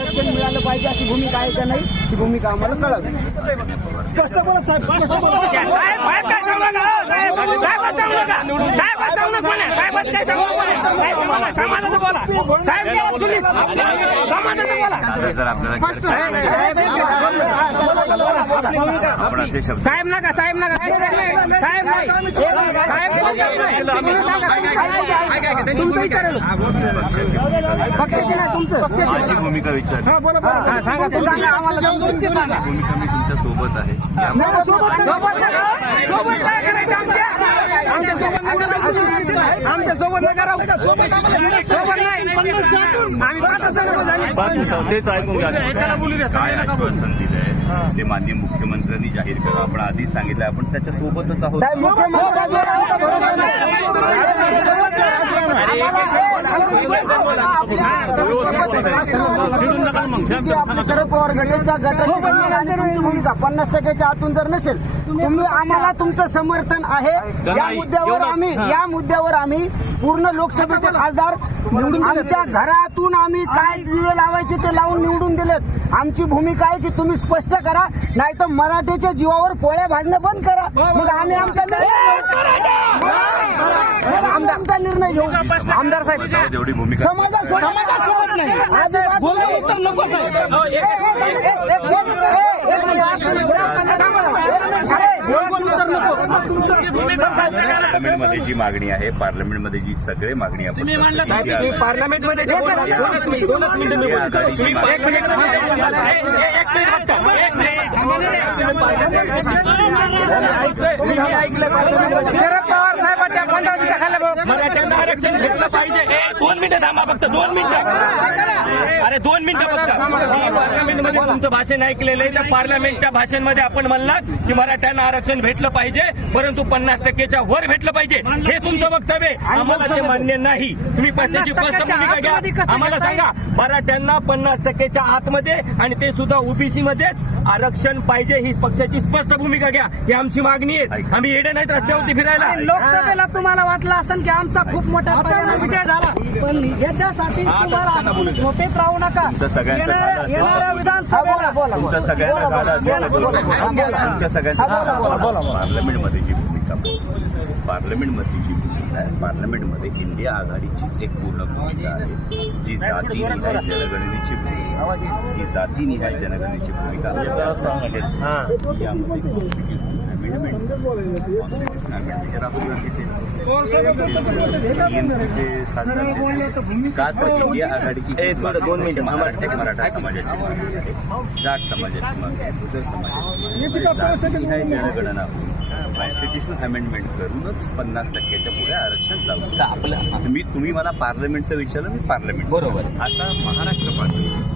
आरक्षण मिळालं पाहिजे अशी भूमिका आहे का नाही ती भूमिका आम्हाला कळावी स्पष्ट बोला साहेब स्पष्ट बोला साहेब साहेब काय सांगू नका हो, साहेब साहेब सांगू नका साहेब सांगू नका बोला साहेब काय सांगू नका साहेब बोला समाजाचं बोला साहेब नका साहेब नका. साहेब नाही. साहेब तुमचं विचारलं पक्षाची नाही तुमचं. माझी भूमिका विचार. हा, सांगा तू सांगा आम्हाला. तुमची सांगा. भूमिका मी तुमच्यासोबत आहे. सोबत काय करायचं आमच्यासोबत आम्ही ते माननीय मुख्यमंत्र्यांनी जाहीर करा आपण आधी सांगितलं आपण त्याच्यासोबतच आहोत मुख्यमंत्री शरद पवार गटाच्या गटाची भूमिका आणि तुमची भूमिका पन्नास टक्क्याच्या आतून जर नसेल तुम्ही आम्हाला तुमचं समर्थन आहे या मुद्द्यावर आम्ही या मुद्द्यावर आम्ही पूर्ण लोकसभेचे खासदार आमच्या घरातून आम्ही काय दिवे लावायचे ते लावून निवडून दिलेत आमची भूमिका आहे की तुम्ही स्पष्ट करा नाही तर मराठीच्या जीवावर पोळ्या भाजणं बंद करा मग आम्ही आमचा आमचा निर्णय घेऊ आमदार साहेब समाजावर समाजासोबत नाही बोला. उत्तर नको पार्लमेंटमध्ये जी मागणी आहे पार्लमेंटमध्ये जी सगळे मागणी आपण पार्लमेंटमध्ये. शरद पवार साहेबांच्या पंधरा खाल्लं मराठ्यांना आरक्षण भेटलं पाहिजे दोन मिनिटं थांबा फक्त दोन मिनिटं दोन मिनिटं तुमचं भाषण ऐकलेलं आहे. त्या पार्लमेंटच्या भाषणामध्ये आपण म्हणलात की मराठ्यांना आरक्षण भेटलं पाहिजे परंतु पन्नास टक्केच्या वर भेटलं पाहिजे. हे तुमचं वक्तव्य. आम्हाला ते मान्य नाही. तुम्ही पक्षाची घ्या. आम्हाला सांगा मराठ्यांना पन्नास टक्केच्या आतमध्ये आणि ते सुद्धा ओबीसी मध्येच आरक्षण पाहिजे ही पक्षाची स्पष्ट भूमिका घ्या ही आमची मागणी आहे आम्ही येडे नाहीत रस्त्यावरती फिरायला लोकसभेला तुम्हाला वाटलं असेल की आमचा खूप मोठा परिणाम विजय झाला पण याच्यासाठी तुम्हाला झोपेत राहू नका तुमचं सगळ्यांचं झालं येणाऱ्या विधानसभेला तुमच्या सगळ्यांना झालं तुमच्या पार्लमेंटमध्ये जी भूमिका पार्लमेंटमध्ये जी भूमिका आहे पार्लमेंटमध्ये इंडिया आघाडीचीच एक पूर्ण भूमिका आहे जी जातीनिहाय जनगणनेची भूमिका आहे. ही जातीनिहाय जनगणनेची भूमिका आपल्याला सांगितली. यामध्ये amendment, constitution amendment, Rahul Gandhi ते TMC चे खासदार का तर इंडिया आघाडीची दोन मिनिटं मराठा. मराठा. समाजाची जाट समाजाची गुजर समाजाची जनगणना कॉन्स्टिट्यूशन अमेंडमेंट करूनच पन्नास टक्क्याच्या पुढे आरक्षण जाऊ शकतं. मी तुम्ही मला पार्लमेंटचं विचारलं मी पार्लमेंट बरोबर. आता महाराष्ट्र पार्लमेंट.